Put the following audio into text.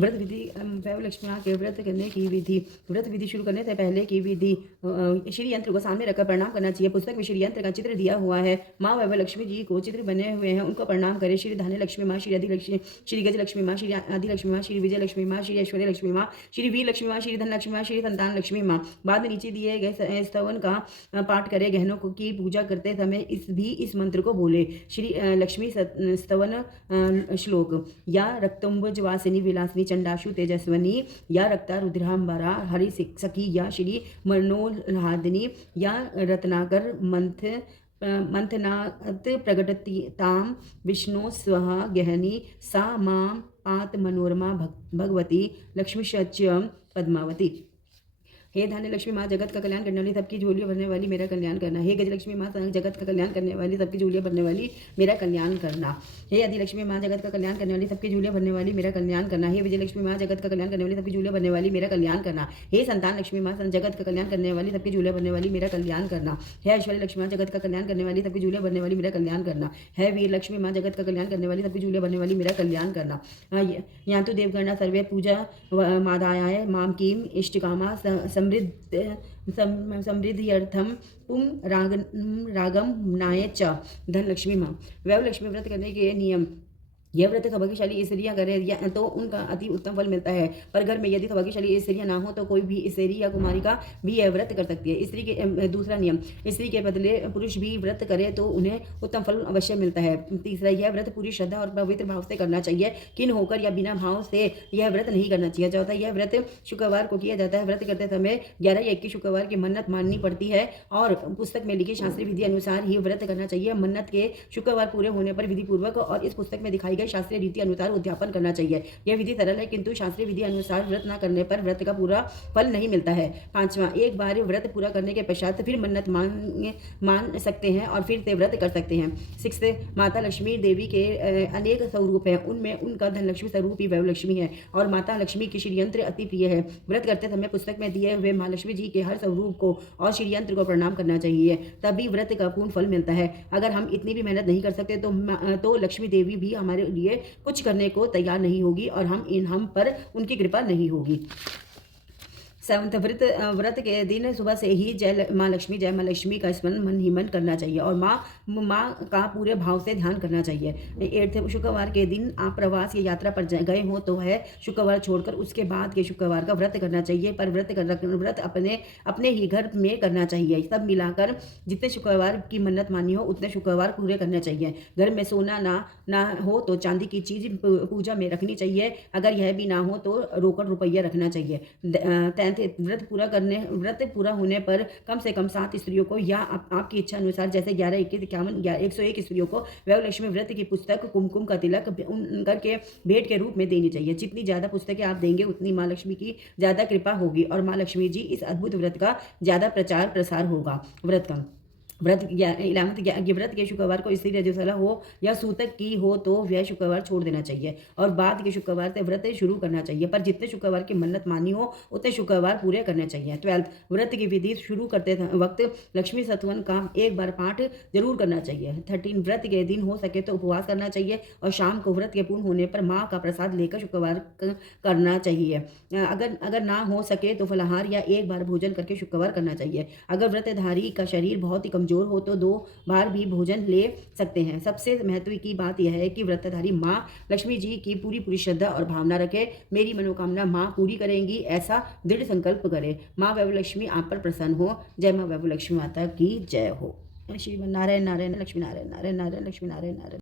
व्रत विधि वैभव लक्ष्मी माँ के व्रत करने की विधि। व्रत विधि शुरू करने से पहले की विधि। श्री यंत्र को सामने रखकर प्रणाम करना चाहिए। पुस्तक में श्री यंत्र का चित्र दिया हुआ है। माँ वैभव लक्ष्मी जी को चित्र बने हुए हैं, उनको प्रणाम करें। श्री धान्य लक्ष्मी माँ, श्री अधिलक्ष्मी, श्री गज लक्ष्मी माँ, श्री आदि लक्ष्मी माँ, श्री विजय लक्ष्मी माँ, श्री ऐश्वर्य लक्ष्मी माँ, श्री वीर लक्ष्मी माँ, श्री धन लक्ष्मी माँ, श्री संतान लक्ष्मी माँ। बाद में नीचे दिए गए स्तवन का पाठ करें। गहनों की पूजा करते समय इस मंत्र को बोले। श्री लक्ष्मी स्तवन श्लोक। या रक्तुंबज वासिनी विलासिनी चंडाशु तेजस्वनी, या रक्ता रुद्रांबरा हरि सखी, या श्री मनोल्हादिनी, या रत्नाकर मंथनात् प्रगटतां विष्णु स्वहा गहनी, सा मां पात मनोरमा भगवती लक्ष्मीश्च पद्मावती। हे धान्य लक्ष्मी माँ, जगत का कल्याण करने वाली, सबकी झोलियां भरने वाली, मेरा कल्याण करना। हे गज लक्ष्मी माँ, जगत का कल्याण करने वाली, सबकी झोलियां भरने वाली, मेरा कल्याण करना। हे आदि लक्ष्मी माँ, जगत का कल्याण करने वाली, सबकी झोलियां भरने वाली, मेरा कल्याण करना। हे विजय लक्ष्मी माँ, जगत का कल्याण करने वाली, सबकी झोलियां भरने वाली, मेरा कल्याण करना। हे संतान लक्ष्मी माँ, जगत का कल्याण करने वाली, सबकी झोलियां भरने वाली, मेरा कल्याण करना। हे ऐश्वर्य लक्ष्मी माँ, जगत का कल्याण करने वाली, सबकी झोलियां भरने वाली, मेरा कल्याण करना। हे वीर लक्ष्मी माँ, जगत का कल्याण करने वाली, सबकी झोलियां भरने वाली, मेरा कल्याण करना। यहाँ तो देवगणा सर्वे पूजा मादायाय माम कीम इष्टकामा समृद्ध्यर्थम पुम रागम नाय च। धन लक्ष्मी माँ। वैभव लक्ष्मी व्रत करने के नियम। यह व्रत सौभाग्यशाली स्त्रियां करें तो उनका अति उत्तम फल मिलता है, पर घर में यदि सौभाग्यशाली स्त्रियां ना हो तो कोई भी स्त्री या कुमारिका भी यह व्रत कर सकती है। स्त्री के दूसरा नियम, स्त्री के बदले पुरुष भी व्रत करे तो उन्हें उत्तम फल अवश्य मिलता है। तीसरा, यह व्रत पूरी श्रद्धा और पवित्र भाव से करना चाहिए, किन होकर या बिना भाव से यह व्रत नहीं करना चाहिए। चौथा, यह व्रत शुक्रवार को किया जाता है। व्रत करते समय 11 या 21 शुक्रवार की मन्नत माननी पड़ती है और पुस्तक में लिखी शास्त्रीय विधि अनुसार ही व्रत करना चाहिए। मन्नत के शुक्रवार पूरे होने पर विधि पूर्वक और इस पुस्तक में दिखाई शास्त्रीय रीति अनुसार उद्यापन करना चाहिए। यह विधि सरल है, किंतु शास्त्रीय विधि अनुसार व्रत न करने पर व्रत का पूरा फल नहीं मिलता है। पांचवा, एक बार व्रत पूरा करने के पश्चात फिर मन्नत मान सकते हैं और फिर से व्रत कर सकते हैं। सिक्स, माता लक्ष्मी देवी के अनेक स्वरूप हैं, उनमें उनका धन लक्ष्मी स्वरूप ही वैभव लक्ष्मी है और माता लक्ष्मी की श्रीयंत्र अति प्रिय है। व्रत करते समय पुस्तक में दिए हुए महालक्ष्मी जी के हर स्वरूप को और श्रीयंत्र को प्रणाम करना चाहिए, तभी व्रत का पूर्ण फल मिलता है। अगर हम इतनी भी मेहनत नहीं कर सकते तो लक्ष्मी देवी भी हमारे लिए कुछ करने को तैयार नहीं होगी और हम पर उनकी कृपा नहीं होगी। सेवंथ, व्रत के दिन सुबह से ही जय माँ लक्ष्मी का स्मरण मन ही मन करना चाहिए और माँ का पूरे भाव से ध्यान करना चाहिए। एट्थ, शुक्रवार के दिन आप प्रवास या यात्रा पर गए हो तो है शुक्रवार छोड़कर उसके बाद के शुक्रवार का व्रत करना चाहिए, पर व्रत अपने ही घर में करना चाहिए। सब मिलाकर जितने शुक्रवार की मन्नत मानी हो उतने शुक्रवार पूरे करने चाहिए। घर में सोना ना हो तो चांदी की चीज पूजा में रखनी चाहिए, अगर यह भी ना हो तो रोकड़ रुपया रखना चाहिए। व्रत पूरा होने पर कम से कम 7 स्त्रियों को या आपकी इच्छा अनुसार जैसे 11, 21, 51 या 101 स्त्रियों को वैभव लक्ष्मी व्रत की पुस्तक कुमकुम का तिलक करके भेंट के रूप में देनी चाहिए। जितनी ज्यादा पुस्तकें आप देंगे उतनी माँ लक्ष्मी की ज्यादा कृपा होगी और माँ लक्ष्मी जी इस अद्भुत व्रत का ज्यादा प्रचार प्रसार होगा। व्रत 11 व्रत के शुक्रवार को स्त्री रजस्वला हो या सूतक की हो तो वह शुक्रवार छोड़ देना चाहिए और बाद के शुक्रवार से व्रत शुरू करना चाहिए, पर जितने शुक्रवार की मन्नत मानी हो उतने शुक्रवार पूरे करने चाहिए। 12, व्रत की विधि शुरू करते वक्त लक्ष्मी सत्वन का एक बार पाठ जरूर करना चाहिए। 13, व्रत के दिन हो सके तो उपवास करना चाहिए और शाम को व्रत के पूर्ण होने पर माँ का प्रसाद लेकर शुक्रवार करना चाहिए। अगर ना हो सके तो फलाहार या एक बार भोजन करके शुक्रवार करना चाहिए। अगर व्रतधारी का शरीर बहुत ही कमजोर हो तो 2 बार भी भोजन ले सकते हैं। सबसे महत्व की बात यह है कि व्रतधारी माँ लक्ष्मी जी की पूरी श्रद्धा और भावना रखे। मेरी मनोकामना माँ पूरी करेंगी ऐसा दृढ़ संकल्प करे। माँ वैभव लक्ष्मी आप पर प्रसन्न हो। जय माँ वैभव लक्ष्मी माता की जय हो। श्रीमन नारायण नारायण लक्ष्मी नारायण नारायण नारायण लक्ष्मी नारायण नारायण।